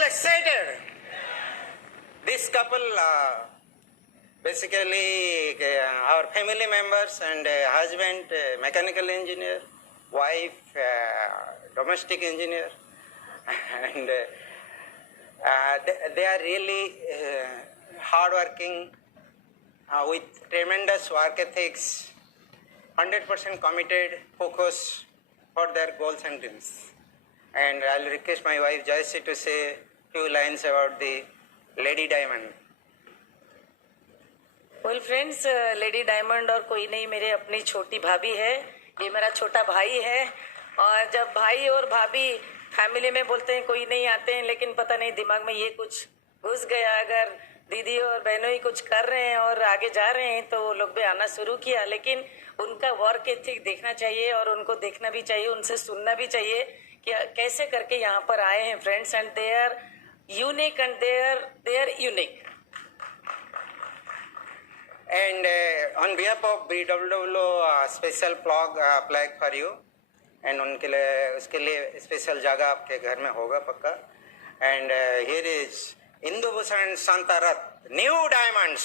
all excited? This couple, basically our family members and husband, mechanical engineer, wife, domestic engineer, and they are really hardworking with tremendous work ethics, 100% committed, focus for their goals and dreams. And I'll request my wife Jayashree to say few lines about the Lady Diamond. Well friends, lady diamond और कोई नहीं, मेरे अपनी छोटी भाभी है, ये मेरा छोटा भाई है। और जब भाई और भाभी फैमिली में बोलते हैं कोई नहीं आते हैं, लेकिन पता नहीं दिमाग में ये कुछ घुस गया। अगर दीदी और बहनों ही कुछ कर रहे हैं और आगे जा रहे हैं तो वो लोग भी आना शुरू किया। लेकिन उनका वर्क एथिक देखना चाहिए और उनको देखना भी चाहिए, उनसे सुनना भी चाहिए कि कैसे करके यहाँ पर आए हैं friends. And they are unique and they are unique. And on behalf of BWW, special flag for you. And उनके लिए उसके लिए स्पेशल जगह आपके घर में होगा पक्का। And here is Indubhushan Santarath, new diamonds.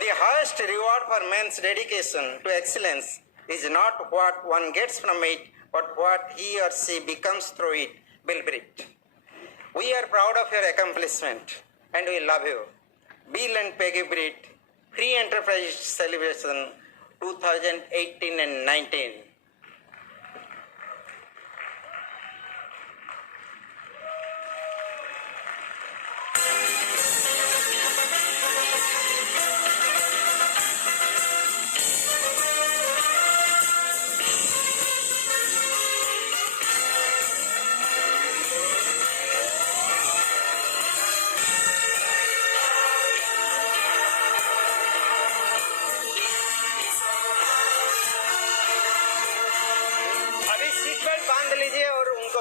The highest reward for man's dedication to excellence is not what one gets from it, but what he or she becomes through it. Bill Britt. We are proud of your accomplishment and we love you. Bill and Peggy Britt, Free Enterprise Celebration 2018 and 19.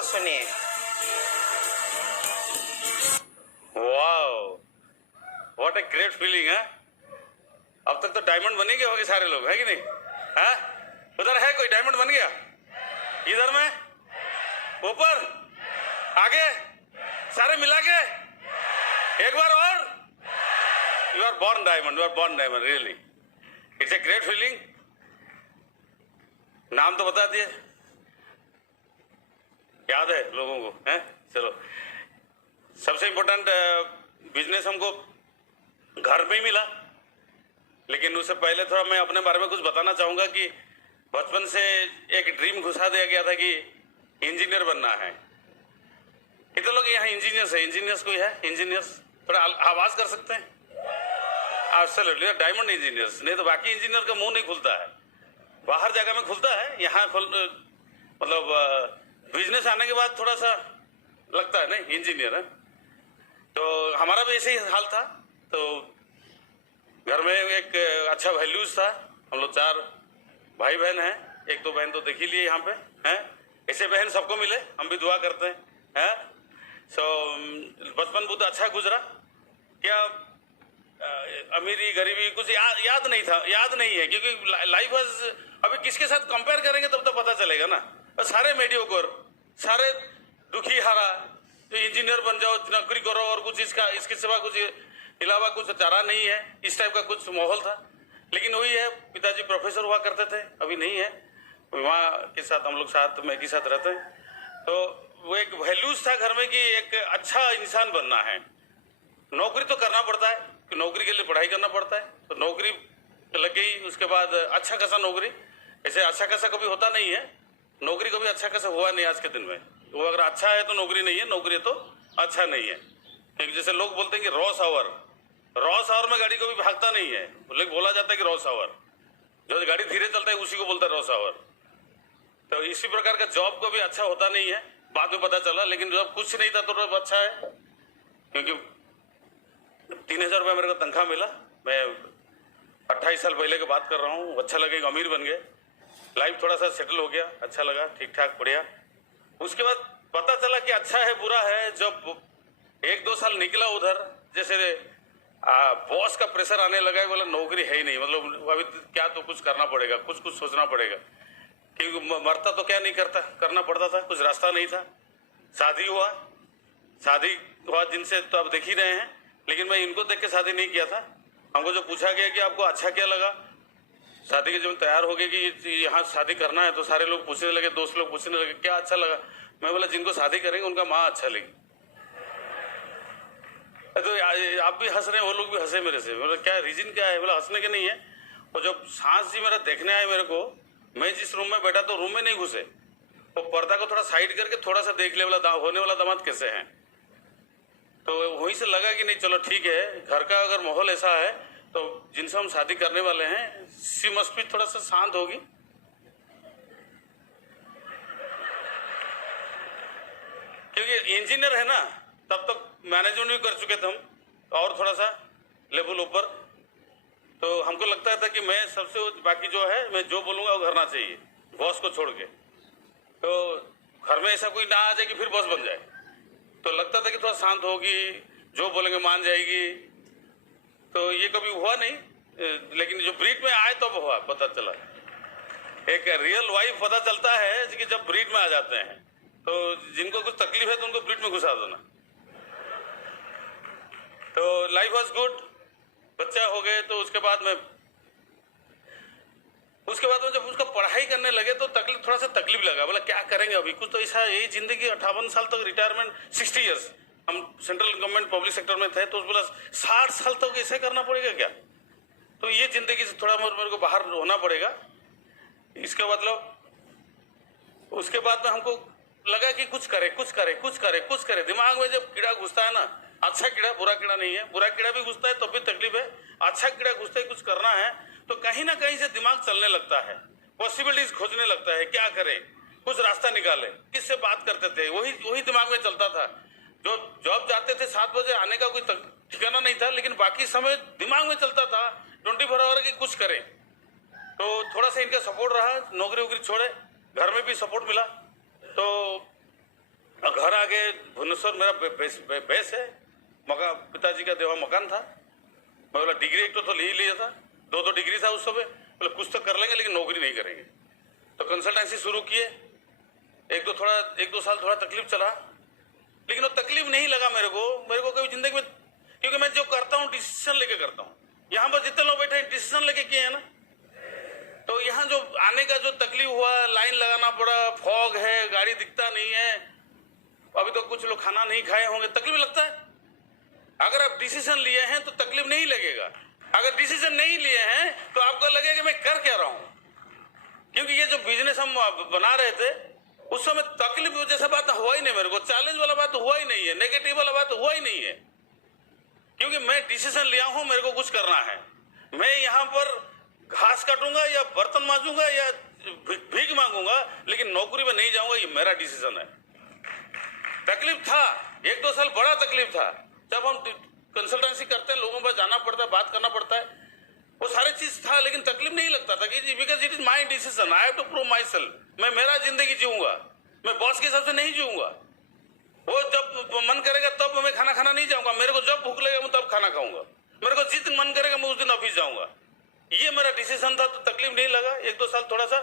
सुनिए। Wow, what A great feeling है। अब तक तो diamond बने गए होंगे सारे लोग, है कि नहीं? है उधर है कोई डायमंड बन गया? इधर में, ऊपर, आगे, सारे मिला के एक बार और। You are born diamond, you are born diamond, really it's a great feeling. नाम तो बता दिए, याद है लोगों को, हैं? चलो, सबसे इम्पोर्टेंट बिजनेस हमको घर में ही मिला। लेकिन उससे पहले थोड़ा मैं अपने बारे में कुछ बताना चाहूंगा कि बचपन से एक ड्रीम घुसा दिया गया था कि इंजीनियर बनना है। कितने लोग यहाँ इंजीनियर्स है? इंजीनियर्स कोई है? इंजीनियर्स थोड़ा आवाज कर सकते हैं? Absolutely, diamond engineers. नहीं तो बाकी इंजीनियर का मुंह नहीं खुलता है, बाहर जगह में खुलता है, यहाँ मतलब बिजनेस आने के बाद थोड़ा सा लगता है नहीं इंजीनियर है। तो हमारा भी ऐसे ही हाल था। तो घर में एक अच्छा वैल्यूज था। हम लोग 4 भाई बहन हैं, एक तो बहन तो देख ही लिए यहाँ पे, हैं? ऐसे बहन सबको मिले, हम भी दुआ करते हैं। सो बचपन बहुत अच्छा गुजरा। क्या अमीरी गरीबी कुछ याद नहीं था, याद नहीं है, क्योंकि लाइफ वाज, अभी किसके साथ कंपेयर करेंगे तब तो पता चलेगा ना। और सारे मेडियोकर, सारे दुखी हारा, तो इंजीनियर बन जाओ, नौकरी करो और कुछ इसके सिवा कुछ अलावा कुछ चारा नहीं है, इस टाइप का कुछ माहौल था। लेकिन वही है, पिताजी प्रोफेसर हुआ करते थे, अभी नहीं है, वहाँ के साथ हम लोग साथ में एक ही साथ रहते हैं। तो वो एक वैल्यूज था घर में कि एक अच्छा इंसान बनना है। नौकरी तो करना पड़ता है, कि नौकरी के लिए पढ़ाई करना पड़ता है। तो नौकरी लग गई, उसके बाद अच्छा खासा नौकरी, ऐसे अच्छा खासा कभी होता नहीं है, नौकरी कभी अच्छा खासा हुआ नहीं आज के दिन में। वो अगर अच्छा है तो नौकरी नहीं है, नौकरी तो अच्छा नहीं है। क्योंकि जैसे लोग बोलते हैं कि रॉस आवर में गाड़ी कभी भागता नहीं है, लेकिन बोला जाता है कि रॉस आवर, जो गाड़ी धीरे चलता है उसी को बोलता है रॉस आवर। तो इसी प्रकार का जॉब को भी अच्छा होता नहीं है, बाद में पता चला। लेकिन जब कुछ नहीं था तो अच्छा है, क्योंकि 3000 रुपये मेरे को तनख्वाह मिला। मैं 28 साल पहले की बात कर रहा हूँ। अच्छा लगे, अमीर बन गए, लाइफ थोड़ा सा सेटल हो गया, अच्छा लगा, ठीक ठाक, बढ़िया। उसके बाद पता चला कि अच्छा है बुरा है। जब 1-2 साल निकला उधर, जैसे बॉस का प्रेशर आने लगा, बोला नौकरी है ही नहीं, मतलब अभी क्या, तो कुछ करना पड़ेगा, कुछ सोचना पड़ेगा। क्योंकि मरता तो क्या नहीं करता, करना पड़ता था, कुछ रास्ता नहीं था। शादी हुआ जिनसे तो आप देख ही रहे हैं, लेकिन मैं इनको देख के शादी नहीं किया था। हमको जो पूछा गया कि आपको अच्छा क्या लगा, शादी के जब तैयार हो गए कि यहाँ शादी करना है, तो सारे लोग पूछने लगे, दोस्त लोग पूछने लगे क्या अच्छा लगा। मैं बोला जिनको शादी करेंगे उनका माँ अच्छा लगी। तो आप भी हंस रहे हैं, वो लोग भी हंसे मेरे से। बोला क्या रीजन क्या है? बोला हंसने के नहीं है। और जब सांस जी मेरा देखने आए मेरे को, मैं जिस रूम में बैठा तो रूम में नहीं घुसे, वो पर्दा को थोड़ा साइड करके थोड़ा सा देख ले, बोला होने वाला दामाद कैसे हैं। तो वहीं से लगा कि नहीं चलो ठीक है, घर का अगर माहौल ऐसा है तो जिनसे हम शादी करने वाले हैं सी मस्ट भी थोड़ा सा शांत होगी। क्योंकि इंजीनियर है ना, तब तक मैनेजमेंट भी कर चुके थे हम, और थोड़ा सा लेवल ऊपर। तो हमको लगता था कि मैं सबसे बाकी जो है मैं जो बोलूंगा वो करना चाहिए, बॉस को छोड़ के। तो घर में ऐसा कोई ना आ जाए कि फिर बॉस बन जाए, तो लगता था कि थोड़ा शांत होगी, जो बोलेंगे मान जाएगी। तो ये कभी हुआ नहीं, लेकिन जो ब्रीड में आए तब हुआ, पता चला। एक रियल वाइफ पता चलता है कि जब ब्रीड में आ जाते हैं। तो जिनको कुछ तकलीफ है तो उनको ब्रीड में घुसा दो ना। तो लाइफ वॉज गुड, बच्चा हो गए। तो उसके बाद में जब उसका पढ़ाई करने लगे तो थोड़ा सा तकलीफ लगा। बोला क्या करेंगे अभी, कुछ तो ऐसा यही जिंदगी 58 साल तक रिटायरमेंट, 60 इयर्स हम सेंट्रल गवर्नमेंट पब्लिक सेक्टर में थे। तो बोला 60 साल तक ऐसे करना पड़ेगा क्या? तो ये जिंदगी से थोड़ा मेरे को बाहर होना पड़ेगा। इसके मतलब उसके बाद में हमको लगा कि कुछ करे। दिमाग में जब कीड़ा घुसता है ना, अच्छा कीड़ा बुरा कीड़ा नहीं है, बुरा कीड़ा भी घुसता है तब भी तकलीफ है, अच्छा कीड़ा घुसता है कुछ करना है तो कहीं ना कहीं से दिमाग चलने लगता है, पॉसिबिलिटीज खोजने लगता है, क्या करे, कुछ रास्ता निकाले। किससे बात करते थे वही दिमाग में चलता था। जो जॉब जाते थे 7 बजे, आने का कोई ठिकाना नहीं था, लेकिन बाकी समय दिमाग में चलता था 24 आवर की कुछ करें। तो थोड़ा सा इनका सपोर्ट रहा, नौकरी वोकरी छोड़े, घर में भी सपोर्ट मिला। तो घर आगे भुवनेश्वर मेरा बेस है, मकान पिताजी का देवा मकान था। मैं बोला डिग्री एक तो ले ही लिया था, 2 डिग्री था उस समय। बोले कुछ तो कर लेंगे लेकिन नौकरी नहीं करेंगे। तो कंसल्टेंसी शुरू किए, 1-2 साल थोड़ा तकलीफ चला, लेकिन वो तकलीफ नहीं लगा मेरे को कभी जिंदगी में। क्योंकि मैं जो करता हूँ डिसीजन लेके करता हूँ। यहाँ पर जितने लोग बैठे हैं डिसीजन लेके किए हैं ना। तो यहाँ जो आने का जो तकलीफ हुआ, लाइन लगाना पड़ा, फॉग है, गाड़ी दिखता नहीं है, अभी तो कुछ लोग खाना नहीं खाए होंगे, तकलीफ लगता है। अगर आप डिसीजन लिए हैं तो तकलीफ नहीं लगेगा। अगर डिसीजन नहीं लिए हैं तो आपको लगेगा कि मैं कर क्या रहा हूं। क्योंकि ये जो बिजनेस हम बना रहे थे उस समय तकलीफ जैसा बात हुआ ही नहीं, मेरे को चैलेंज वाला बात हुआ ही नहीं है, नेगेटिव वाला बात हुआ ही नहीं है। क्योंकि मैं डिसीजन लिया हूं, मेरे को कुछ करना है। मैं यहाँ पर घास काटूंगा या बर्तन मांजूंगा या भीख मांगूंगा, लेकिन नौकरी में नहीं जाऊंगा, ये मेरा डिसीजन है। तकलीफ था, 1-2 साल बड़ा तकलीफ था। जब हम कंसल्टेंसी करते हैं, लोगों पर जाना पड़ता है, बात करना पड़ता है, वो सारी चीज था, लेकिन तकलीफ नहीं लगता था कि because it is my decision, I have to prove myself. मैं मेरा जिंदगी जीऊंगा, मैं बॉस के हिसाब से नहीं जीऊंगा। वो जब मन करेगा तब मैं खाना नहीं जाऊंगा, मेरे को जब भूख लगेगा मैं तब खाना खाऊंगा, मेरे को जिस दिन मन करेगा मैं उस दिन ऑफिस जाऊंगा। ये मेरा डिसीजन था, तो तकलीफ नहीं लगा। 1-2 साल थोड़ा सा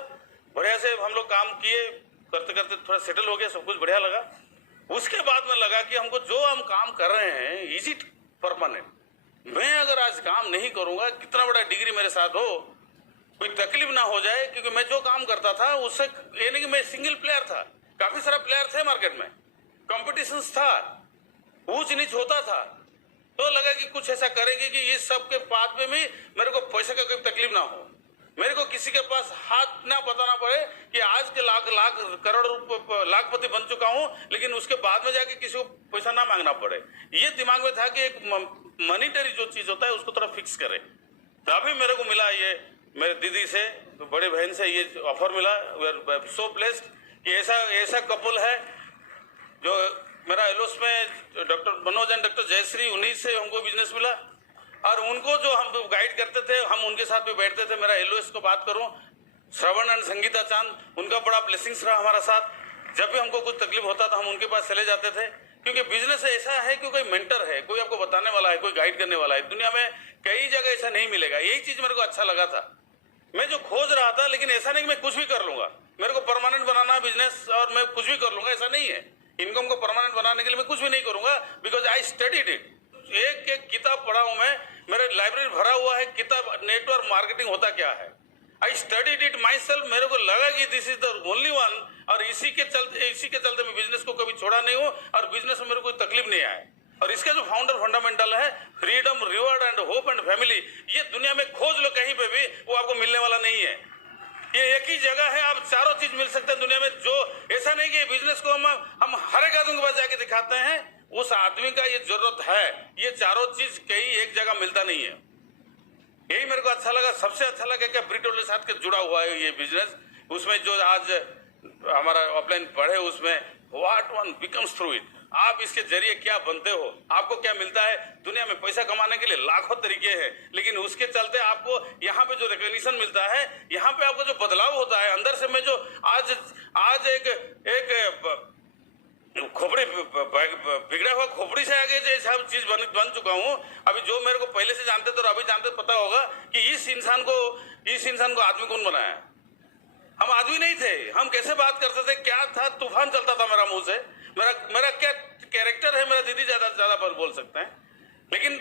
बढ़िया से हम लोग काम किए, करते करते थोड़ा सेटल हो गया, सब कुछ बढ़िया लगा। उसके बाद में लगा कि हमको जो हम काम कर रहे हैं इज इट परमानेंट। मैं अगर आज काम नहीं करूंगा, कितना बड़ा डिग्री मेरे साथ हो, कोई तकलीफ ना हो जाए। क्योंकि मैं जो काम करता था उससे ये नहीं कि मैं सिंगल प्लेयर था, काफी सारा प्लेयर थे मार्केट में, कंपटीशन था, ऊंच नीच होता था। तो लगा कि कुछ ऐसा करेंगे कि इस सब के बाद में भी मेरे को पैसे का कोई तकलीफ ना हो, मेरे को किसी के पास हाथ ना बताना पड़े कि आज के लाख करोड़ रुपए लाखपति बन चुका हूं, लेकिन उसके बाद में जाके किसी को पैसा ना मांगना पड़े। ये दिमाग में था कि एक मॉनिटरी जो चीज होता है उसको थोड़ा फिक्स करे। तो अभी मेरे को मिला, ये मेरे दीदी से, बड़े बहन से ये ऑफर मिला। वी आर सो ब्लेस्ड कि ऐसा कपल है जो मेरा एलोस में doctor Manoj and doctor Jayashree, उन्हीं से हमको बिजनेस मिला। और उनको जो हम गाइड करते थे, हम उनके साथ भी बैठते थे। मेरा एलोएस को बात करूं, श्रवण एंड संगीता चांद, उनका बड़ा ब्लेसिंग्स रहा हमारा साथ। जब भी हमको कुछ तकलीफ होता था हम उनके पास चले जाते थे। क्योंकि बिजनेस ऐसा है कि कोई मेंटर है, कोई आपको बताने वाला है, कोई गाइड करने वाला है। दुनिया में कई जगह ऐसा नहीं मिलेगा। यही चीज मेरे को अच्छा लगा था। मैं जो खोज रहा था, लेकिन ऐसा नहीं कि मैं कुछ भी कर लूंगा, मेरे को परमानेंट बनाना है बिजनेस और मैं कुछ भी कर लूंगा, ऐसा नहीं है। इनकम को परमानेंट बनाने के लिए मैं कुछ भी नहीं करूंगा, बिकॉज आई स्टडीड इट। एक एक किताब पढ़ा हूं मैं, मेरे लाइब्रेरी भरा हुआ है किताब, नेटवर्क मार्केटिंग होता क्या है। I studied it my self. मेरे को लगा कि this is the only one, और इसी के चलते मैं बिजनेस को कभी छोड़ा नहीं हूं, और बिजनेस में मेरे को कोई तकलीफ नहीं आया। और इसका जो फाउंडर फंडामेंटल है, freedom, reward and hope and family, ये दुनिया में खोज लो कहीं पे भी, वो आपको मिलने वाला नहीं है। ये एक ही जगह है, आप चारों चीज मिल सकते हैं दुनिया में। जो ऐसा नहीं कि बिजनेस को हम हर एक आदमी के पास जाके दिखाते हैं, उस आदमी का ये जरूरत है। ये चारों चीज कहीं एक जगह मिलता नहीं है। यही मेरे को अच्छा लगा। सबसे अच्छा लगा कि ब्रिटोल के साथ के जुड़ा हुआ है ये बिजनेस। उसमें जो आज हमारा ऑफलाइन पढ़े, उसमें what one becomes through it, आप इसके जरिए क्या बनते हो, आपको क्या मिलता है। दुनिया में पैसा कमाने के लिए लाखों तरीके हैं, लेकिन उसके चलते आपको यहाँ पे जो रिकॉग्निशन मिलता है, यहाँ पे आपको जो बदलाव होता है अंदर से। मैं जो आज एक खोपड़ी बिगड़ा हुआ खोपड़ी से आगे जो सब चीज बन चुका हूँ। अभी जो मेरे को पहले से जानते थे और अभी जानते पता होगा कि इस इंसान को आदमी कौन बनाया। हम आदमी नहीं थे, हम कैसे बात करते थे, क्या था, तूफान चलता था मेरा मुंह से। मेरा क्या कैरेक्टर है, मेरा दीदी ज्यादा बोल सकते हैं, लेकिन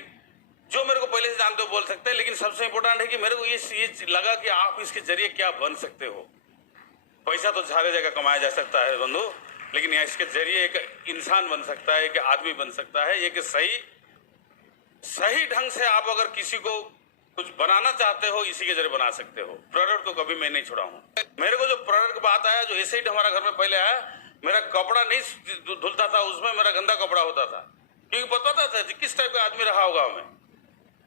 जो मेरे को पहले से जानते हो बोल सकते हैं। लेकिन सबसे इंपॉर्टेंट है कि मेरे को ये लगा कि आप इसके जरिए क्या बन सकते हो। पैसा तो सारे जगह कमाया जा सकता है बंधु, लेकिन इसके जरिए एक इंसान बन सकता है, एक आदमी बन सकता है। एक सही ढंग से आप अगर किसी को कुछ बनाना चाहते हो, इसी के जरिए बना सकते हो। प्रोडक्ट को कभी मैं नहीं छोड़ा हूं। मेरे को जो प्रोडक्ट की बात आया, जो एसिड हमारा घर में पहले आया, मेरा कपड़ा नहीं धुलता था, उसमें मेरा गंदा कपड़ा होता था, क्योंकि पता था किस टाइप का आदमी रहा होगा हमें।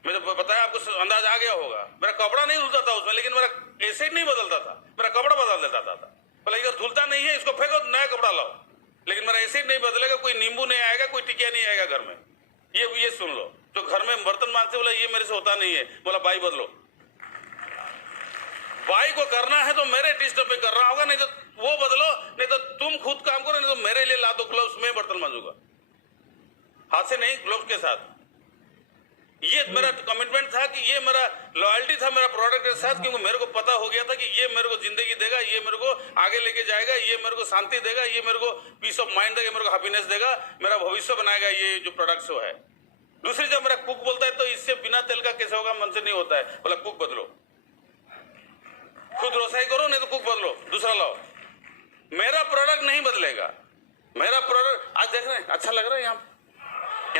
मैं तो बताया, आपको अंदाज आ गया होगा। मेरा कपड़ा नहीं धुलता था उसमें, लेकिन मेरा एसिड नहीं बदलता था, मेरा कपड़ा बदल देता था। बोला इधर धुलता नहीं है, इसको फेंको, नया कपड़ा लाओ, लेकिन मेरा एसिड नहीं बदलेगा, कोई नींबू नहीं आएगा, कोई टिकिया नहीं आएगा घर में। ये सुन लो। जो घर में बर्तन मांगते, बोला ये मेरे से होता नहीं है, बोला बाई बदलो। बाई को करना है तो मेरे टिस्ट पे कर रहा होगा, नहीं तो वो बदलो, नहीं तो तुम खुद काम करो, नहीं तो मेरे लिए ला दो ग्लव्स, मैं बर्तन मांजूंगा, हाथ से नहीं, ग्लव्स के साथ। ये मेरा कमिटमेंट था कि ये मेरा लॉयल्टी था मेरा प्रोडक्ट के साथ, क्योंकि मेरे को पता हो गया था कि ये मेरे को जिंदगी देगा, ये मेरे को आगे लेके जाएगा, ये मेरे को शांति देगा, ये मेरे को पीस ऑफ माइंड देगा, मेरे को हैप्पीनेस देगा, मेरा भविष्य बनाएगा ये जो प्रोडक्ट शो है। दूसरी, जब मेरा कुक बोलता है तो इससे बिना तेल का कैसे होगा, मन से नहीं होता है, बोला कुक बदलो, खुद रोसाई करो, नहीं तो कुक बदलो, दूसरा लाओ। मेरा प्रोडक्ट नहीं बदलेगा। मेरा प्रोडक्ट आज देख रहे हैं, अच्छा लग रहा है, यहाँ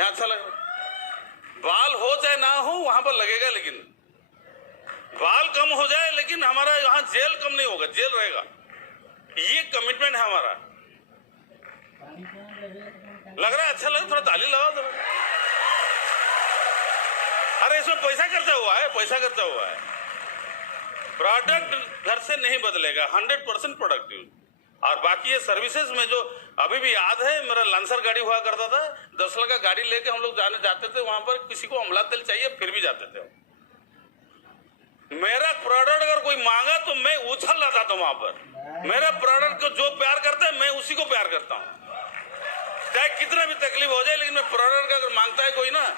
अच्छा लग रहा है। बाल हो चाहे ना हो वहां पर लगेगा, लेकिन बाल कम हो जाए लेकिन हमारा यहाँ जेल कम नहीं होगा, जेल रहेगा। ये कमिटमेंट है हमारा। लग रहा है अच्छा लगा, थोड़ा ताली लगाओ तो। अरे इसमें पैसा खर्चा हुआ है, पैसा खर्चा हुआ है। प्रोडक्ट घर से नहीं बदलेगा, 100% प्रोडक्टिव। और बाकी ये सर्विसेज में जो अभी भी याद है, मेरा लांसर गाड़ी हुआ करता था, 10 लाख का गाड़ी लेके हम लोग जाते थे वहां पर, किसी को अमला तेल चाहिए फिर भी जाते थे। मेरा प्रोडक्ट अगर कोई मांगा तो मैं उछल लाता था वहां पर। मेरा प्रोडक्ट को जो प्यार करता है मैं उसी को प्यार करता हूं, चाहे कितना भी तकलीफ हो जाए। लेकिन मैं प्रोडक्ट का अगर मांगता है कोई ना,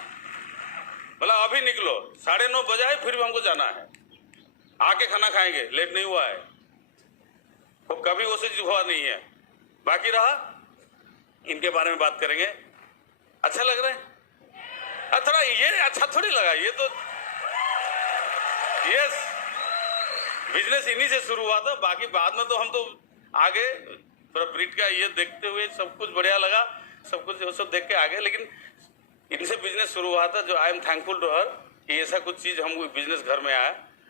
बोला अभी निकलो, 9:30 बजा है, फिर भी हमको जाना है, आके खाना खाएंगे, लेट नहीं हुआ है, वो कभी वो चीज हुआ नहीं है। बाकी रहा, इनके बारे में बात करेंगे। अच्छा लग रहा है? थोड़ा ये अच्छा थोड़ी लगा, ये तो यस बिजनेस इन्हीं से शुरू हुआ था। बाकी बाद में तो हम तो आगे थोड़ा ब्रीड का ये देखते हुए सब कुछ बढ़िया लगा, सब कुछ वो सब देख के आगे। लेकिन इनसे बिजनेस शुरू हुआ था, जो I am thankful to her कि ऐसा कुछ चीज हम बिजनेस घर में आया।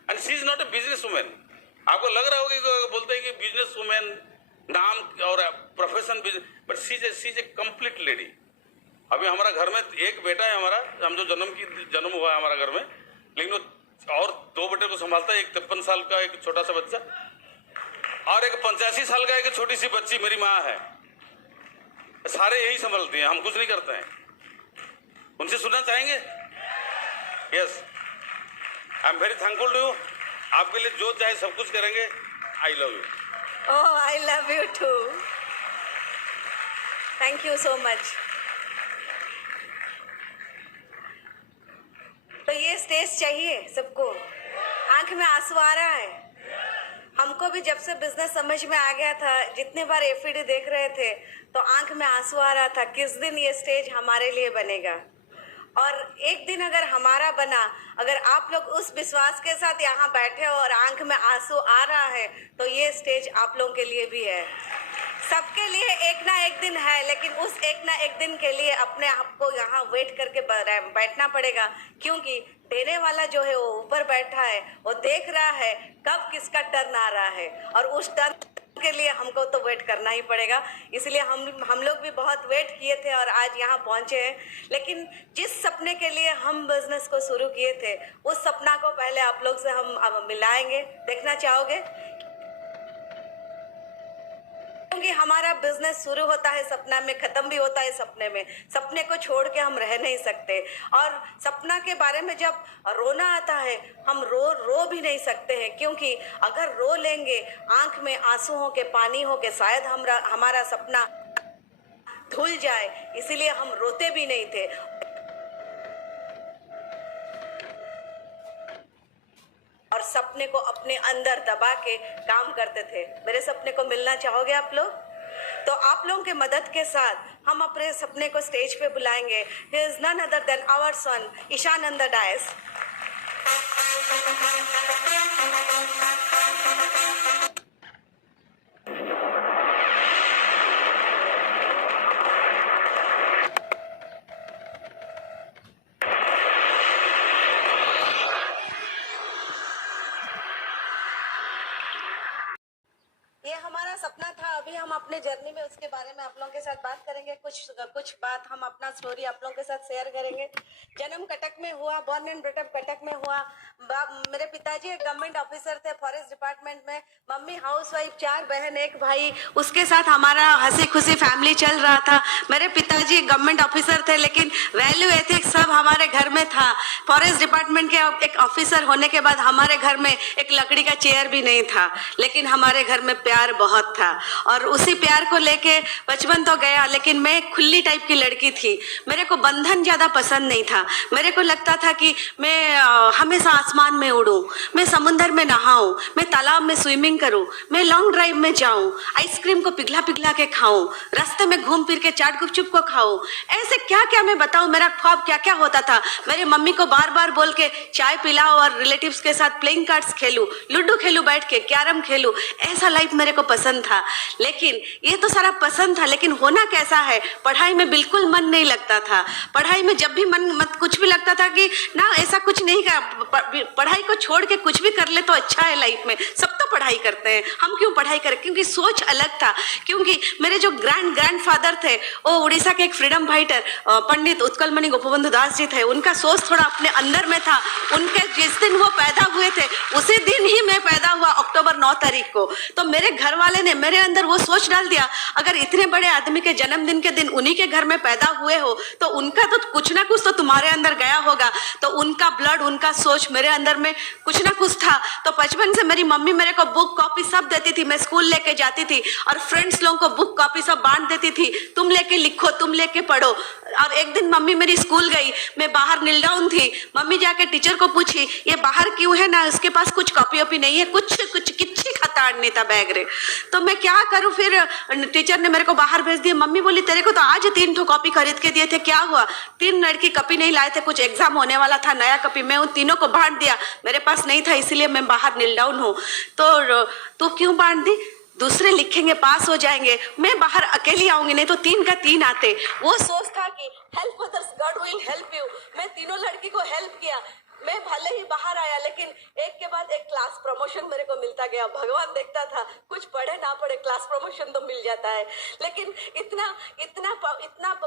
And she is not a business women. आपको लग रहा होगा कि बोलते हैं कि बिजनेस वुमेन नाम और profession, but she is a complete lady. अभी हमारा घर में एक बेटा है हमारा, हम जो जन्म हुआ है हमारा घर में, लेकिन वो और 2 बेटे को संभालता है। एक 53 साल का एक छोटा सा बच्चा, और एक 85 साल का एक छोटी सी बच्ची मेरी माँ है। सारे यही संभालती हैं, हम कुछ नहीं करते हैं। उनसे सुनना चाहेंगे? Yes, I am very thankful to you. आपके लिए जो चाहे सब कुछ करेंगे। I love you. Oh, I love you too. Thank you so much. तो ये स्टेज चाहिए सबको, आंख में आंसू आ रहा है, हमको भी जब से बिजनेस समझ में आ गया था, जितने बार एफईडी देख रहे थे तो आंख में आंसू आ रहा था, किस दिन ये स्टेज हमारे लिए बनेगा। और एक दिन अगर हमारा बना, अगर आप लोग उस विश्वास के साथ यहाँ बैठे हो और आंख में आंसू आ रहा है, तो ये स्टेज आप लोगों के लिए भी है। सबके लिए एक ना एक दिन है, लेकिन उस एक ना एक दिन के लिए अपने आप को यहाँ वेट करके बैठना पड़ेगा, क्योंकि देने वाला जो है वो ऊपर बैठा है, वो देख रहा है कब किसका टर्न आ रहा है, और उस टर्न के लिए हमको तो वेट करना ही पड़ेगा। इसलिए हम लोग भी बहुत वेट किए थे और आज यहाँ पहुँचे हैं। लेकिन जिस सपने के लिए हम बिजनेस को शुरू किए थे, उस सपना को पहले आप लोग से हम अब मिलाएंगे। देखना चाहोगे? क्योंकि हमारा बिजनेस शुरू होता है सपना में, खत्म भी होता है सपने में। सपने को छोड़ के हम रह नहीं सकते, और सपना के बारे में जब रोना आता है, हम रो भी नहीं सकते हैं, क्योंकि अगर रो लेंगे, आंख में आंसू हो के पानी हो के, शायद हमारा सपना धुल जाए, इसीलिए हम रोते भी नहीं थे। और सपने को अपने अंदर दबा के काम करते थे। मेरे सपने को मिलना चाहोगे आप लोग? तो आप लोगों के मदद के साथ हम अपने सपने को स्टेज पे बुलाएंगे। He is none other than our son, Ishan on the dais. ये हमारा सपना था। अभी हम अपने जर्नी में उसके बारे में आप लोगों के साथ बात करेंगे। कुछ बात हम अपना स्टोरी आप लोगों के साथ शेयर करेंगे। जन्म कटक में हुआ, born and brought up Cuttack में हुआ। मेरे पिताजी एक गवर्नमेंट ऑफिसर थे फॉरेस्ट डिपार्टमेंट में, मम्मी हाउसवाइफ, 4 बहन 1 भाई। उसके साथ हमारा हंसी खुशी फैमिली चल रहा था। मेरे पिताजी गवर्नमेंट ऑफिसर थे, लेकिन वैल्यू एथिक्स सब हमारे घर में था। फॉरेस्ट डिपार्टमेंट के एक ऑफिसर होने के बाद हमारे घर में एक लकड़ी का चेयर भी नहीं था, लेकिन हमारे घर में प्यार बहुत था। और उसी प्यार को लेके बचपन तो गया, लेकिन मैं खुली टाइप की लड़की थी। मेरे को बंधन ज्यादा पसंद नहीं था। मेरे को लगता था कि मैं हमेशा आसमान में उड़ूं, मैं समुंदर में नहाऊं, मैं तालाब में स्विमिंग करूं, मैं लॉन्ग ड्राइव में जाऊं, आइसक्रीम को पिघला पिघला के खाऊं, रास्ते में घूम फिर के चाट गुपचुप को खाऊं। ऐसे क्या क्या मैं बताऊं, मेरा ख्वाब क्या क्या होता था। मेरी मम्मी को बार बार बोल के चाय पिलाओ और रिलेटिव्स के साथ प्लेइंग कार्ड्स खेलूं, लूडो खेलूं बैठ के, कैरम खेलूं। ऐसा लाइफ मेरे को पसंद था। लेकिन ये तो सारा पसंद था, लेकिन होना कैसा है, पढ़ाई में बिल्कुल मन नहीं लगता था। पढ़ाई में जब भी मन मत कुछ भी लगता था कि ना ऐसा कुछ नहीं कर, पढ़ाई को छोड़ के कुछ भी कर ले तो अच्छा है लाइफ में। सब तो पढ़ाई करते हैं, हम क्यों पढ़ाई करें? क्योंकि सोच अलग था। क्योंकि मेरे जो ग्रैंडफादर थे वो उड़ीसा के एक फ्रीडम फाइटर पंडित उत्कलमणि गोपबंधु दास जी थे। उनका सोच थोड़ा अपने अंदर में था। उनके जिस दिन वो पैदा हुए थे उसी दिन ही मैं पैदा हुआ, अक्टूबर 9 तारीख को। तो मेरे घर वाले ने मेरे अंदर वो सोच डाल दिया, अगर इतने बड़े आदमी के जन्मदिन के दिन उन्हीं के घर में पैदा हुए हो तो उनका तो कुछ ना कुछ तो तुम्हारे अंदर गया होगा। तो उनका ब्लड, उनका सोच मेरे अंदर में कुछ ना कुछ था। तो बचपन से मेरी मम्मी मेरे को बुक कॉपी सब देती थी। मैं स्कूल लेके जाती थी और फ्रेंड्स लोगों को बुक कॉपी सब बांट देती थी, तुम लेके लिखो, तुम लेके पढ़ो। और एक दिन मम्मी मेरी स्कूल गई, मैं बाहर नील डाउन थी। मम्मी जाके टीचर को पूछी ये बाहर क्यों है, ना उसके पास कुछ कॉपी वॉपी नहीं है, कुछ किच्छी खताड़ नहीं था बैग रे। तो मैं क्या करूं? फिर टीचर ने मेरे को बाहर भेज दिया। मम्मी बोली तेरे को तो आज 3 ठो कॉपी खरीद के दिए थे, क्या हुआ? 3 लड़की कॉपी नहीं लाए थे, कुछ एग्जाम होने वाला था, नया कॉपी मैं उन तीनों को बांट दिया। मेरे पास नहीं था, इसीलिए मैं बाहर नील डाउन हूँ। तो क्यों बांट दी? दूसरे लिखेंगे पास हो जाएंगे, मैं बाहर अकेली आऊंगी, नहीं तो 3 का 3 आते। वो सोच था कि help others God will help you. मैं तीनों लड़की को हेल्प किया। मैं भले ही बाहर आया, लेकिन एक के बाद एक क्लास प्रमोशन मेरे को मिलता गया। भगवान देखता था, कुछ पढ़े ना पढ़े क्लास प्रमोशन तो मिल जाता है। लेकिन इतना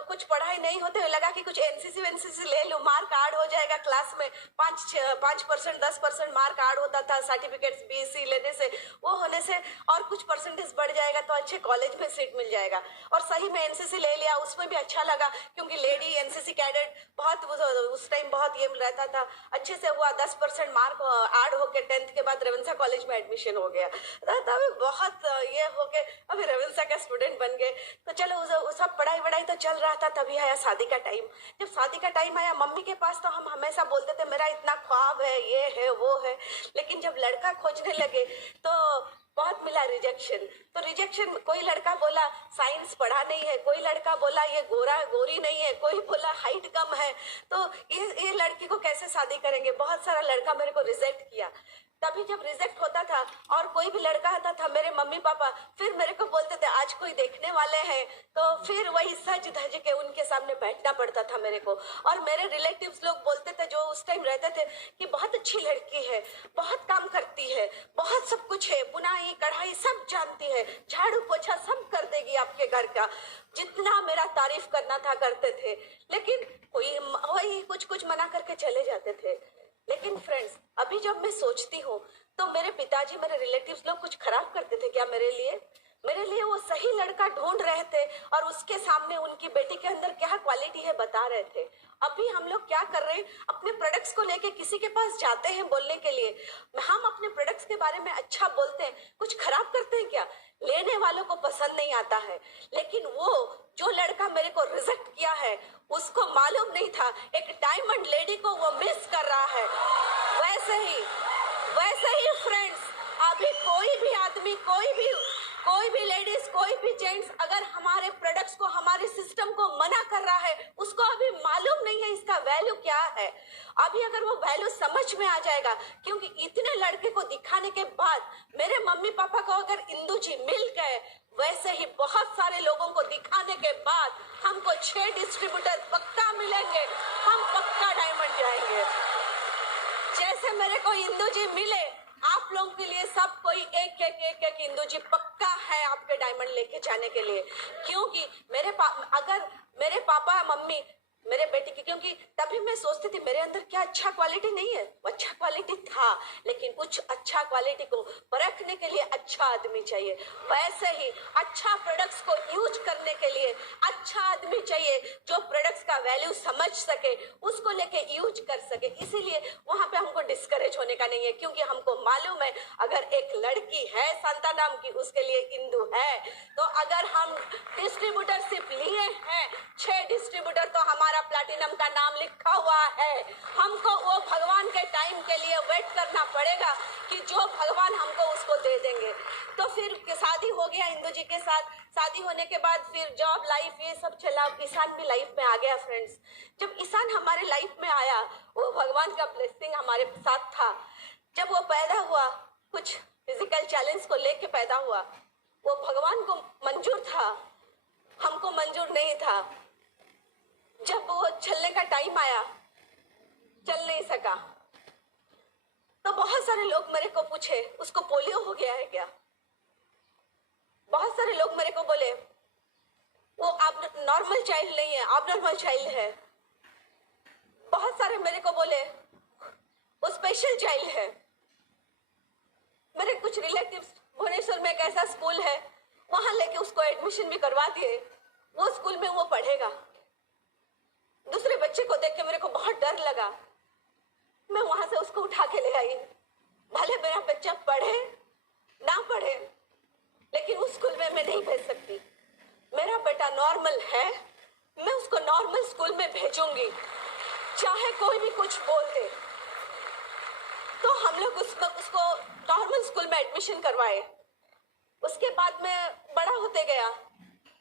कुछ पढ़ाई नहीं होते हुए लगा कि कुछ एनसीसी ले लूं, मार्क ऐड हो जाएगा क्लास में। 5% 10% मार्क ऐड होता था सर्टिफिकेट्स बीएससी लेने से, वो होने से और कुछ परसेंटेज बढ़ जाएगा तो अच्छे कॉलेज में सीट मिल जाएगा। और सही में एनसीसी ले लिया, उसमें भी अच्छा लगा, क्योंकि लेडी एनसीसी कैडेट बहुत उस टाइम बहुत ये रहता था, अच्छे से हुआ, 10% मार्क ऐड होके 10th के बाद रेवेंसा कॉलेज में एडमिशन हो गया। तभी बहुत ये हो के अभी रेवेंसा का स्टूडेंट बन गए। तो चलो वो सब पढ़ाई वढ़ाई तो चल रहा था, तभी आया शादी का टाइम। जब शादी का टाइम आया मम्मी के पास, तो हम हमेशा बोलते थे मेरा इतना ख्वाब है, ये है वो है, लेकिन जब लड़का खोजने लगे तो बहुत मिला रिजेक्शन। तो रिजेक्शन, कोई लड़का बोला साइंस पढ़ा नहीं है, कोई लड़का बोला ये गोरी नहीं है, कोई बोला हाइट कम है, तो ये लड़की को कैसे शादी करेंगे। बहुत सारा लड़का मेरे को रिजेक्ट किया। तभी जब रिजेक्ट होता था और कोई भी लड़का आता था, मेरे मम्मी पापा फिर मेरे को बोलते थे आज कोई देखने वाले हैं, तो फिर वही सज धज के उनके सामने बैठना पड़ता था मेरे को। और मेरे रिलेटिव्स लोग बोलते थे जो उस टाइम रहते थे कि बहुत अच्छी लड़की है, बहुत काम करती है, बहुत सब कुछ है, बुनाई कढ़ाई सब जानती है, झाड़ू पोछा सब कर देगी आपके घर का। जितना मेरा तारीफ करना था करते थे, लेकिन कोई वही कुछ कुछ मना करके चले जाते थे। लेकिन फ्रेंड्स, अभी जब मैं सोचती हूँ तो मेरे पिताजी, मेरे रिलेटिव्स लोग कुछ खराब करते थे क्या मेरे लिए वो सही लड़का ढूंढ रहे थे और उसके सामने उनकी बेटी के अंदर क्या क्वालिटी है बता रहे थे। अभी हम लोग क्या कर रहे हैं, अपने प्रोडक्ट्स को लेके किसी के पास जाते हैं बोलने के लिए, हम अपने प्रोडक्ट्स के बारे में अच्छा बोलते हैं, कुछ खराब करते हैं क्या? लेने वालों को पसंद नहीं आता है। लेकिन वो जो लड़का मेरे को रिजेक्ट किया है उसको मालूम नहीं था एक डायमंड लेडी को वो मिस कर रहा है। वैसे ही फ्रेंड्स, अभी कोई भी आदमी, कोई भी लेडीज, कोई भी जेंट्स अगर हमारे प्रोडक्ट्स को, हमारे सिस्टम को मना कर रहा है, उसको अभी मालूम नहीं है इसका वैल्यू क्या है। अभी अगर वो वैल्यू समझ में आ जाएगा, क्योंकि इतने लड़के को दिखाने के बाद मेरे मम्मी पापा को अगर इंदू जी मिल गए, वैसे ही बहुत सारे लोगों को दिखाने के बाद हमको 6 डिस्ट्रीब्यूटर पक्का मिलेंगे, हम पक्का डायमंड जाएंगे। जैसे मेरे को इंदू जी मिले, आप लोगों के लिए सब कोई एक इंदू जी पक्का है आपके डायमंड लेके जाने के लिए। क्योंकि अगर मेरे पापा मम्मी मेरे बेटे की, क्योंकि तभी मैं सोचती थी मेरे अंदर क्या अच्छा क्वालिटी नहीं है, वो अच्छा क्वालिटी था, लेकिन कुछ अच्छा क्वालिटी को परखने के लिए अच्छा आदमी चाहिए। वैसे ही अच्छा प्रोडक्ट्स को यूज करने के लिए अच्छा आदमी चाहिए जो प्रोडक्ट्स का वैल्यू समझ सके, उसको लेके यूज कर सके। इसीलिए वहां पे हमको डिस्करेज होने का नहीं है, क्योंकि हमको मालूम है अगर एक लड़की है संता नाम की, उसके लिए इंदू है। तो अगर हम डिस्ट्रीब्यूटरशिप लिए हैं 6 डिस्ट्रीब्यूटर, तो हमारा प्लैटिनम का नाम लिखा हुआ है। हमको वो भगवान के टाइम के लिए वेट करना पड़ेगा कि जो भगवान हमको उसको दे देंगे। तो फिर शादी हो गया इंदू जी के साथ। शादी होने के बाद फिर जॉब, लाइफ, ये सब चला। ईशान भी लाइफ में आ गया फ्रेंड्स। जब ईशान हमारे लाइफ में आया, वो भगवान का ब्लेसिंग हमारे साथ था। जब वो पैदा हुआ, कुछ फिजिकल चैलेंज को लेके पैदा हुआ, वो भगवान को मंजूर था, हमको मंजूर नहीं था। जब वो चलने का टाइम आया, चल नहीं सका, तो बहुत सारे लोग मेरे को पूछे उसको पोलियो हो गया है क्या। बहुत सारे लोग मेरे को बोले वो आप नॉर्मल चाइल्ड नहीं है, आप नॉर्मल चाइल्ड है। बहुत सारे मेरे को बोले वो स्पेशल चाइल्ड है। मेरे कुछ रिलेटिव्स भुवनेश्वर में एक ऐसा स्कूल है, वहां लेके उसको एडमिशन भी करवा दिए, वो स्कूल में वो पढ़ेगा। दूसरे बच्चे को देख के मेरे को बहुत डर लगा, मैं वहां से उसको उठा के ले आई। भले मेरा बच्चा पढ़े ना पढ़े, लेकिन उस स्कूल में मैं नहीं भेज सकती। मेरा बेटा नॉर्मल है, मैं उसको नॉर्मल स्कूल में भेजूंगी, चाहे कोई भी कुछ बोल दे। तो हम लोग उसको नॉर्मल स्कूल में एडमिशन करवाए। उसके बाद में बड़ा होते गया,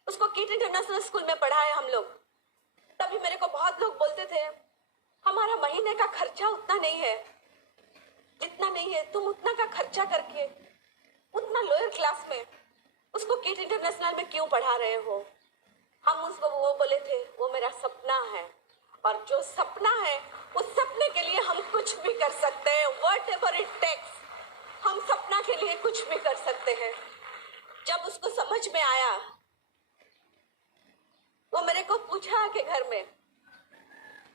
उसको किट इंटरनेशनल स्कूल में पढ़ाया हम लोग। तभी मेरे को बहुत लोग बोलते थे हमारा महीने का खर्चा उतना नहीं है, जितना नहीं है तुम उतना का खर्चा करके उतना लोअर क्लास में उसको किट इंटरनेशनल में क्यों पढ़ा रहे हो। हम उसको वो बोले थे वो मेरा सपना है, और जो सपना है उस सपने के लिए हम कुछ भी कर सकते हैं। व्हाटएवर इट टेक्स, हम सपना के लिए कुछ भी कर सकते हैं। जब उसको समझ में आया, वो मेरे को पूछा कि घर में,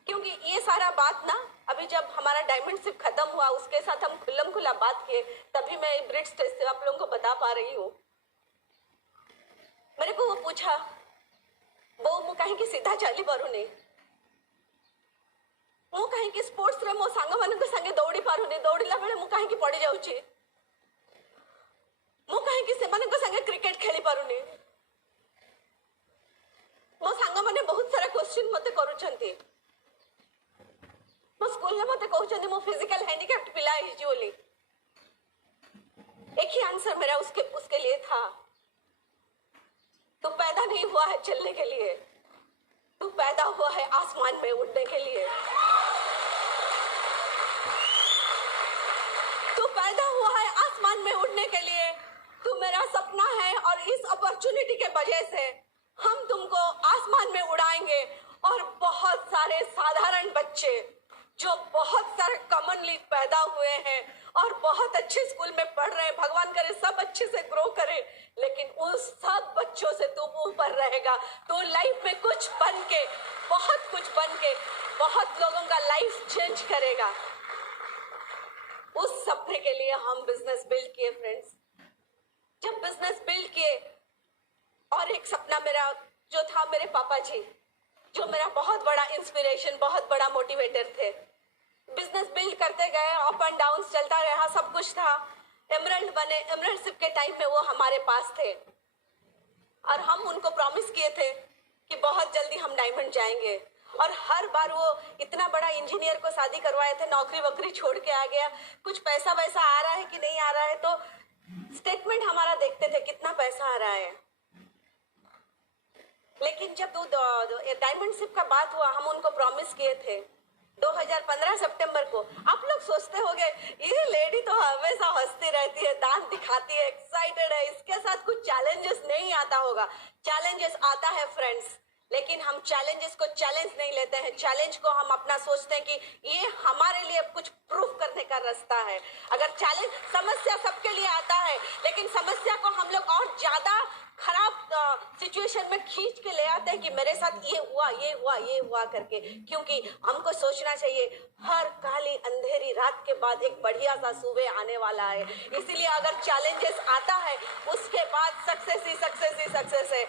क्योंकि ये सारा बात ना अभी जब हमारा डायमंडशिप खत्म हुआ उसके साथ हम खुल्लम खुल्ला बात किए, तभी मैं ब्रिज स्टेज से आप लोगों को बता पा रही हूँ। मेरे को वो पूछा वो कहीं की सीधा चाली बारू नहीं, ମୁଁ କାହିଁକି ସ୍ପୋର୍ଟସରେ ମୋ ସାଙ୍ଗମାନଙ୍କ ସାଙ୍ଗେ ଦୌଡ଼ି ପାରୁନି, ଦୌଡ଼ିଲା ବେଳେ ମୁଁ କାହିଁକି ପଡ଼ି ଯାଉଛି, ମୁଁ କାହିଁକି ସେମାନଙ୍କ ସାଙ୍ଗେ କ୍ରିକେଟ ଖେଳି ପାରୁନି। ମୋ ସାଙ୍ଗମାନେ ବହୁତ ସାରା କ୍ୱେଶ୍ଚିନ୍ ମତେ କରୁଛନ୍ତି। ମୋ ସ୍କୁଲରେ ମତେ କହୁଛନ୍ତି ମୁଁ फिजिकल हैंडीकैप्ड पिला ହେଇଛି ବୋଲି। एक ही आंसर मेरा उसके लिए था, तू पैदा नहीं हुआ है चलने के लिए, तू पैदा हुआ है आसमान में उड़ने के लिए। तू पैदा हुआ है आसमान में उड़ने के लिए, तू मेरा सपना है और इस अपॉर्चुनिटी के वजह से हम तुमको आसमान में उड़ाएंगे। और बहुत सारे साधारण बच्चे जो बहुत सारे कॉमनली पैदा हुए हैं और बहुत अच्छे स्कूल में पढ़ रहे हैं, भगवान करे सब अच्छे से ग्रो करे, लेकिन उस सब बच्चों से तुम ऊपर रहेगा। तो लाइफ में कुछ बन के, बहुत कुछ बन के, बहुत लोगों का लाइफ चेंज करेगा। उस सपने के लिए हम बिजनेस बिल्ड किए फ्रेंड्स। जब बिजनेस बिल्ड किए, और एक सपना मेरा जो था, मेरे पापा जी जो मेरा बहुत बड़ा इंस्पिरेशन, बहुत बड़ा मोटिवेटर थे। बिजनेस बिल्ड करते गए, अप एंड डाउन चलता रहा, सब कुछ था। एमरल्ड बने, एमरल्डशिप के टाइम में वो हमारे पास थे और हम उनको प्रॉमिस किए थे कि बहुत जल्दी हम डायमंड जाएंगे। और हर बार वो इतना बड़ा इंजीनियर को शादी करवाए थे, नौकरी वोकरी छोड़ के आ गया। कुछ पैसा वैसा आ रहा है कि नहीं आ रहा है, तो स्टेटमेंट हमारा देखते थे कितना पैसा आ रहा है। लेकिन जब डायमंडशिप का बात हुआ, हम उनको प्रॉमिस किए थे 2015 सितंबर को। आप लोग सोचते होंगे ये लेडी तो हमेशा हंसती रहती है, दांत दिखाती है, एक्साइटेड है, इसके साथ कुछ चैलेंजेस नहीं आता होगा। चैलेंजेस आता है फ्रेंड्स, लेकिन हम चैलेंजेस को चैलेंज नहीं लेते हैं। चैलेंज को हम अपना सोचते हैं कि ये हमारे लिए कुछ प्रूफ करने का रास्ता है। अगर चैलेंज, समस्या सबके लिए आता है, लेकिन समस्या को हम लोग और ज्यादा खराब सिचुएशन में खींच के ले आते हैं कि मेरे साथ ये हुआ, ये हुआ, ये हुआ करके। क्योंकि हमको सोचना चाहिए हर काली अंधेरी रात के बाद एक बढ़िया सा सुबह आने वाला है। इसीलिए अगर चैलेंजेस आता है, उसके बाद सक्सेस ही सक्सेस ही सक्सेस है।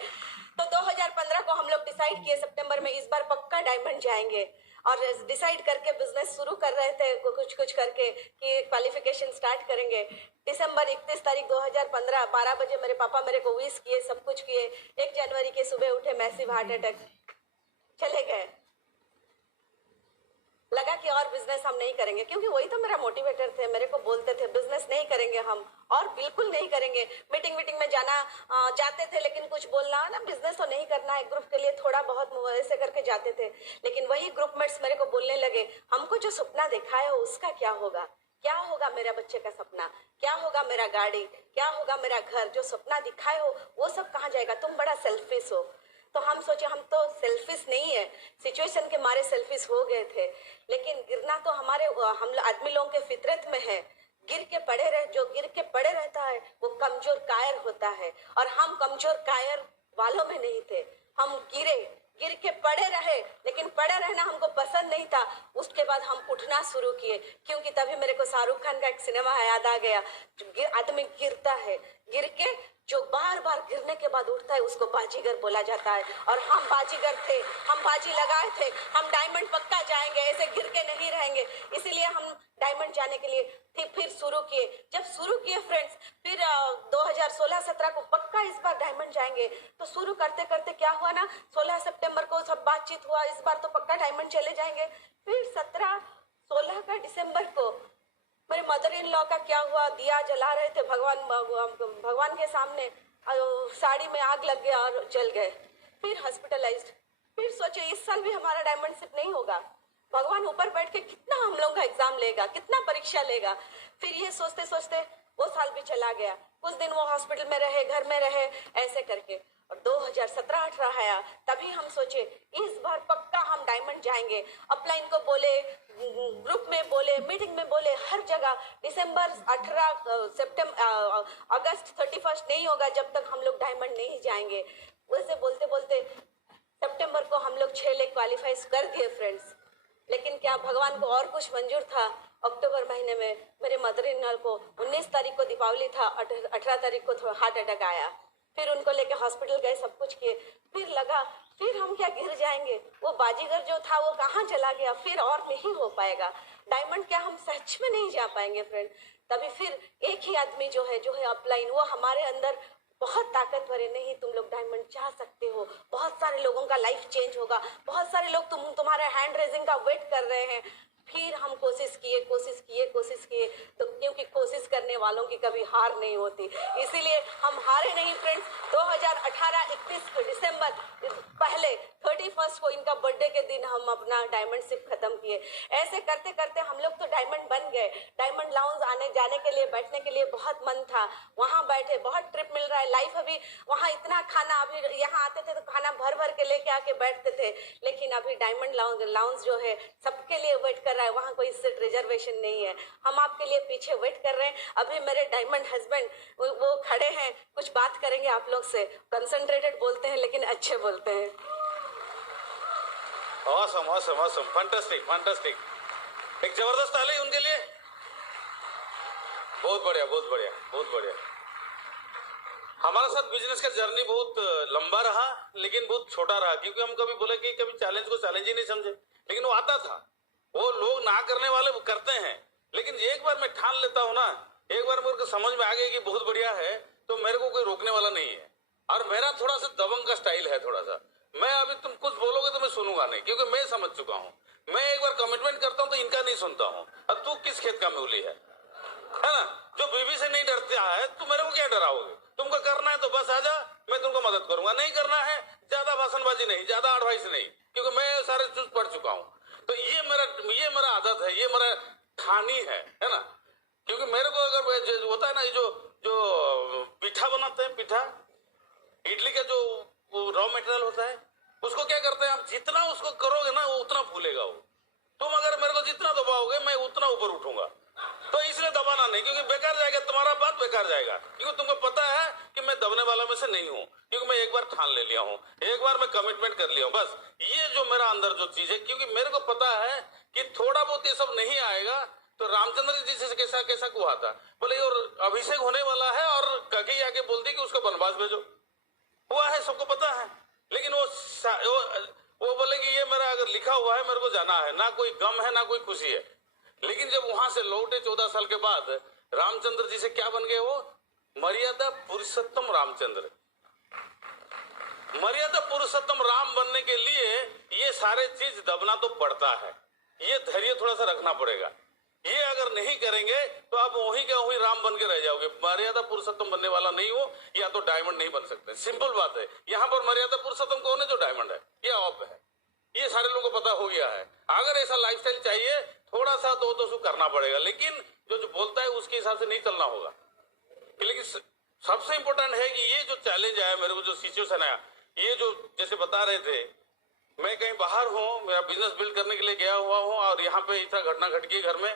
तो 2015 को हम लोग डिसाइड किए सितंबर में इस बार पक्का डायमंड जाएंगे। और डिसाइड करके बिजनेस शुरू कर रहे थे कुछ कुछ करके कि क्वालिफिकेशन स्टार्ट करेंगे। दिसंबर 31 तारीख 2015 12 बजे मेरे पापा मेरे को विश किए, सब कुछ किए। 1 जनवरी के सुबह उठे, मैसिव हार्ट अटैक, चले गए। लगा कि और बिजनेस हम नहीं करेंगे, क्योंकि वही तो मेरा मोटिवेटर थे। मेरे को बोलते थे बिजनेस नहीं करेंगे हम, और बिल्कुल नहीं करेंगे। मीटिंग में जाते थे, लेकिन कुछ बोलना ना, बिजनेस तो नहीं करना है, ग्रुप के लिए थोड़ा बहुत ऐसे करके जाते थे। लेकिन वही ग्रुपमेट्स मेरे को बोलने लगे, हमको जो सपना देखा है उसका क्या होगा, क्या होगा मेरा बच्चे का सपना, क्या होगा मेरा गाड़ी, क्या होगा मेरा घर, जो सपना दिखाए हो वो सब कहाँ जाएगा, तुम बड़ा सेल्फिश हो। तो हम सोचे हम तो सेल्फिश नहीं है, सिचुएशन के मारे सेल्फिश हो गए थे। लेकिन गिरना तो हमारे हम आदमी लोगों के फितरत में है। गिर के पड़े रहता है वो कमजोर कायर होता है, और हम कमजोर कायर वालों में नहीं थे। हम गिर के पड़े रहे, लेकिन पड़े रहना हमको पसंद नहीं था। उसके बाद हम उठना शुरू किए, क्योंकि तभी मेरे को शाहरुख खान का एक सिनेमा याद आ गया। आदमी गिरता है, गिर के जो बार बार गिरने के बाद उठता है उसको बाजीगर बोला जाता है। और हम बाजीगर थे, हम बाजी लगाए थे, हम डायमंड पक्का जाएंगे, ऐसे गिर के नहीं रहेंगे। इसीलिए हम डायमंड जाने के लिए फिर शुरू किए। जब शुरू किए फ्रेंड्स, फिर 2016-17 को पक्का इस बार डायमंड जाएंगे। तो शुरू करते करते क्या हुआ ना, 16 सितंबर को सब बातचीत हुआ, इस बार तो पक्का डायमंड चले जाएंगे। फिर 17-16 का दिसंबर को मेरे मदर इन लॉ का क्या हुआ, दिया जला रहे थे भगवान के सामने, साड़ी में आग लग गया और जल गए। फिर हॉस्पिटलाइज्ड। फिर सोचे इस साल भी हमारा डायमंडशिप नहीं होगा। भगवान ऊपर बैठ के कितना हम लोगों का एग्जाम लेगा, कितना परीक्षा लेगा। फिर ये सोचते सोचते वो साल भी चला गया। कुछ दिन वो हॉस्पिटल में रहे, घर में रहे, ऐसे करके। और 2017-18 आया, तभी हम सोचे इस बार पक्का हम डायमंड जाएंगे। अपलाइन को बोले, ग्रुप में बोले, मीटिंग में बोले, हर जगह। दिसंबर 18 अगस्त 31 नहीं होगा जब तक हम लोग डायमंड नहीं जाएंगे। वैसे बोलते बोलते सितंबर को हम लोग 6 लाख क्वालिफाई कर दिए फ्रेंड्स। लेकिन क्या भगवान को और कुछ मंजूर था। अक्टूबर महीने में मेरे मदर इन लॉ को 19 तारीख को दीपावली था, 18 तारीख को हार्ट अटैक आया। फिर उनको लेके हॉस्पिटल गए, सब कुछ किए, फिर लगा फिर हम क्या गिर जाएंगे, वो बाजीगर जो था वो कहाँ चला गया, फिर और नहीं हो पाएगा डायमंड, क्या हम सच में नहीं जा पाएंगे फ्रेंड। तभी फिर एक ही आदमी जो है अपलाइन, वो हमारे अंदर बहुत ताकतवर है। नहीं, तुम लोग डायमंड चाह सकते हो, बहुत सारे लोगों का लाइफ चेंज होगा, बहुत सारे लोग तुम्हारे हैंड रेजिंग का वेट कर रहे हैं। फिर हम कोशिश किए, तो क्योंकि कोशिश करने वालों की कभी हार नहीं होती, इसीलिए हम हारे नहीं फ्रेंड्स। 2018 31 दिसंबर पहले 31 को इनका बर्थडे के दिन हम अपना डायमंड शिप खत्म किए। ऐसे करते करते हम लोग तो डायमंड बन गए। डायमंड लाउंज आने जाने के लिए, बैठने के लिए बहुत मन था, वहाँ बैठे, बहुत ट्रिप मिल रहा है लाइफ। अभी वहाँ इतना खाना, अभी यहाँ आते थे तो खाना भर भर के लेके आके बैठते थे, लेकिन अभी डायमंड लाउंज जो है सबके लिए वेट कर रहा है, वहाँ कोई सीट रिजर्वेशन नहीं है। हम आपके लिए पीछे वेट कर रहे हैं। अभी मेरे डायमंड हस्बैंड वो खड़े हैं, कुछ बात करेंगे आप लोग से। कंसंट्रेटेड बोलते हैं लेकिन अच्छे बोलते हैं। Awesome awesome awesome, fantastic fantastic, एक जबरदस्त ताली उनके लिए। बहुत बढ़िया बहुत बढ़िया बहुत बढ़िया। हमारा साथ बिजनेस का जर्नी बहुत लंबा रहा, लेकिन बहुत छोटा रहा, क्योंकि हम कभी बोले कि कभी चैलेंज को चैलेंज ही नहीं समझे, लेकिन वो आता था। वो लोग ना करने वाले वो करते हैं, लेकिन एक बार मैं ठान लेता हूँ ना, एक बार मेरे को समझ में आ गया कि बहुत बढ़िया है, तो मेरे को कोई रोकने वाला नहीं है। और मेरा थोड़ा सा दबंग का स्टाइल है, थोड़ा सा। मैं अभी तुम कुछ बोलोगे तो मैं सुनूंगा नहीं, क्योंकि मैं समझ चुका हूँ। मैं एक बार कमिटमेंट करता हूँ तो इनका नहीं सुनता हूँ। अब तू किस खेत का मूली है ना? जो बीवी से नहीं डरता है, तो मेरे को क्या डराओगे? तुमको करना है तो बस आजा, मैं तुमको मदद करूंगा। नहीं करना है, ज्यादा भाषणबाजी नहीं, ज्यादा एडवाइस नहीं, क्योंकि मैं सारे चीज पढ़ चुका हूँ। तो ये मेरा आदत है, ये मेरा ठानी है ना। क्योंकि मेरे को अगर होता है ना, ये जो पीठा बनाते हैं, पीठा इडली का जो रॉ मटेरियल होता है, उसको क्या करते हैं हम, जितना उसको करोगे ना वो उतना फूलेगा। वो तुम अगर मेरे को जितना दबाओगे मैं उतना ऊपर उठूंगा। तो इसलिए दबाना नहीं, क्योंकि बेकार जाएगा, तुम्हारा बात बेकार जाएगा, क्योंकि तुमको पता है कि मैं दबने वाला में से नहीं हूँ, क्योंकि मैं एक बार ठान ले लिया हूँ, एक बार मैं कमिटमेंट कर लिया हूँ। बस ये जो मेरा अंदर जो चीज है, क्योंकि मेरे को पता है कि थोड़ा बहुत ये सब नहीं आएगा तो रामचंद्र जी से कैसा हुआ था, बोले और अभिषेक होने वाला है, और ककी आके बोलती कि उसको वनवास भेजो। हुआ है, सबको पता है। लेकिन वो बोले कि ये मेरा अगर लिखा हुआ है, मेरे को जाना है, ना कोई गम है ना कोई खुशी है। लेकिन जब वहां से लौटे 14 साल के बाद, रामचंद्र जी से क्या बन गए वो? मर्यादा पुरुषोत्तम रामचंद्र। मर्यादा पुरुषोत्तम राम बनने के लिए ये सारे चीज दबना तो पड़ता है, ये धैर्य थोड़ा सा रखना पड़ेगा। ये अगर नहीं करेंगे तो आप वहीं के वहीं राम बन के रह जाओगे। मर्यादा पुरुषोत्तम बनने वाला नहीं हो, या तो डायमंड नहीं बन सकते। सिंपल बात है। यहाँ पर मर्यादा पुरुषोत्तम कौन है? जो डायमंड है या ऑफ है, ये सारे लोगों को पता हो गया है। अगर ऐसा लाइफस्टाइल चाहिए, थोड़ा सा तो करना पड़ेगा, लेकिन जो बोलता है उसके हिसाब से नहीं चलना होगा। लेकिन सबसे इंपॉर्टेंट है कि ये जो चैलेंज आया मेरे को, जो सिचुएशन आया, ये जो जैसे बता रहे थे, मैं कहीं बाहर हूँ, मेरा बिजनेस बिल्ड करने के लिए गया हुआ हूँ, और यहाँ पे इतना घटना घट गई। घर में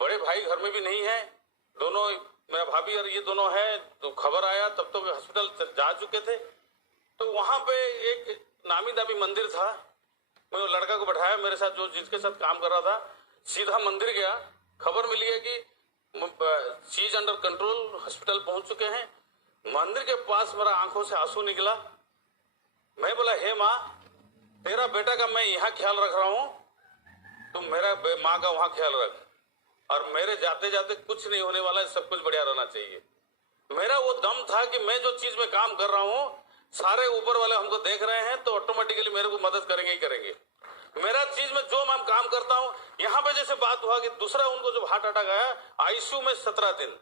बड़े भाई घर में भी नहीं है, दोनों मेरा भाभी और ये दोनों है। तो खबर आया, तब तो हॉस्पिटल जा चुके थे। तो वहां पे एक नामी दामी मंदिर था, मैं वो लड़का को बैठाया मेरे साथ, जो जिसके साथ काम कर रहा था, सीधा मंदिर गया। खबर मिली है कि चीज अंडर कंट्रोल, हॉस्पिटल पहुंच चुके हैं। मंदिर के पास मेरा आंखों से आंसू निकला। मैं बोला, हे माँ, तेरा बेटा का मैं यहाँ ख्याल रख रहा हूँ, तुम मेरा माँ का वहां ख्याल रख, और मेरे जाते जाते कुछ नहीं होने वाला है, सब कुछ बढ़िया रहना चाहिए। मेरा वो दम था कि मैं जो चीज में काम कर रहा हूँ, सारे ऊपर वाले हमको देख रहे हैं, तो ऑटोमेटिकली मेरे को मदद करेंगे ही करेंगे। मेरा चीज में जो मैं काम करता हूँ, यहाँ पे जैसे बात हुआ कि दूसरा उनको जब हार्ट अटैक आया, आईसीयू में 17 दिन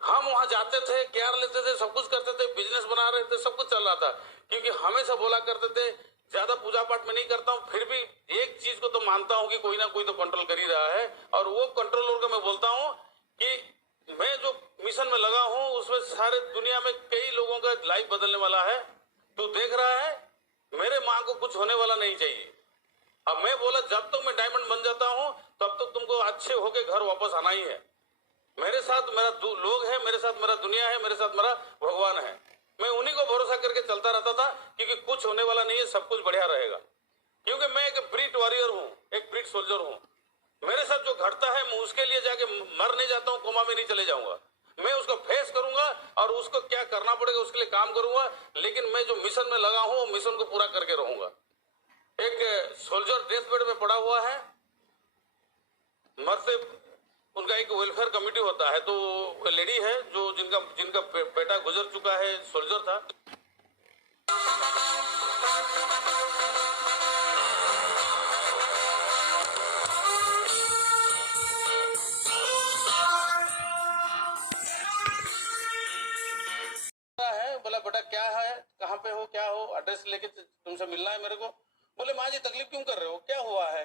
हम वहां जाते थे, केयर लेते थे, सब कुछ करते थे, बिजनेस बना रहे थे, सब कुछ चल रहा था। क्योंकि हमेशा बोला करते थे, ज्यादा पूजा पाठ में नहीं करता हूँ, फिर भी एक चीज को तो मानता हूँ कि कोई ना कोई तो कंट्रोल कर ही रहा है। और वो कंट्रोलर को मैं बोलता हूँ कि मैं जो मिशन में लगा हूँ, उसमें सारे दुनिया में कई लोगों का लाइफ बदलने वाला है। तू देख रहा है, मेरे माँ को कुछ होने वाला नहीं चाहिए। अब मैं बोला, जब तक मैं डायमंड बन जाता हूँ, तब तक तुमको अच्छे होके घर वापस आना ही है। मेरे साथ मेरा लोग है, मेरे साथ मेरा दुनिया है, मेरे साथ मेरा भगवान है। मैं उन्हीं को भरोसा करके चलता रहता था, क्योंकि कुछ होने वाला नहीं है, सब कुछ बढ़िया रहेगा। क्योंकि मैं एक ब्रीड वॉरियर हूँ, एक ब्रीड सोल्जर हूँ। मेरे साथ जो घटता है, मैं उसके लिए जाके मर नहीं जाता हूँ, कोमा में नहीं चले जाऊंगा। मैं उसको फेस करूंगा और उसको क्या करना पड़ेगा उसके लिए काम करूंगा, लेकिन मैं जो मिशन में लगा हूं मिशन को पूरा करके रहूंगा। एक सोल्जर डेथ बेड में पड़ा हुआ है, मरते उनका एक वेलफेयर कमेटी होता है, तो लेडी है जो जिनका बेटा गुजर चुका है, सोल्जर था। है बोला बेटा क्या है, कहाँ पे हो, क्या हो, एड्रेस लेके तुमसे मिलना है मेरे को। बोले माँ जी तकलीफ क्यों कर रहे हो, क्या हुआ है?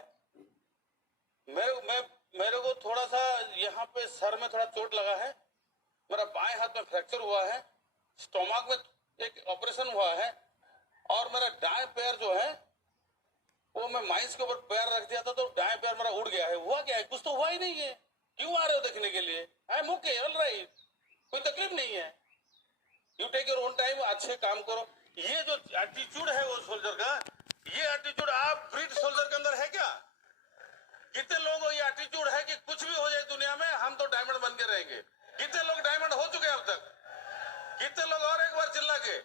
मेरे को थोड़ा सा यहाँ पे सर में थोड़ा चोट लगा है, मेरा बाएं हाथ में फ्रैक्चर हुआ है, स्टोमक में एक ऑपरेशन हुआ है, और मेरा दाएं पैर जो है वो मैं माइंस के ऊपर पैर रख दिया था तो दाएं पैर मेरा उड़ गया है। हुआ क्या है? कुछ तो हुआ ही नहीं है, क्यों आ रहे हो देखने के लिए? आई एम ओके, ऑलराइट, कोई तकलीफ नहीं है, you take your own time, अच्छे काम करो। ये जो एटीट्यूड है वो सोल्जर का, ये एटीट्यूड आप ब्रिट सोल्जर के अंदर है क्या? कितने लोगों को ये एटीट्यूड है कि कुछ भी हो जाए दुनिया में हम तो डायमंड बन के रहेंगे? कितने लोग डायमंड हो चुके हैं अब तक? कितने लोग और एक बार चिल्ला के?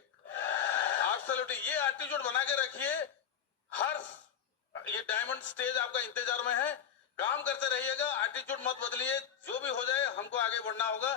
एब्सोल्युटली ये एटीट्यूड बना के रखिए। हर ये डायमंड स्टेज आपका इंतजार में है, काम करते रहिएगा, एटीट्यूड मत बदलिए, जो भी हो जाए हमको आगे बढ़ना होगा।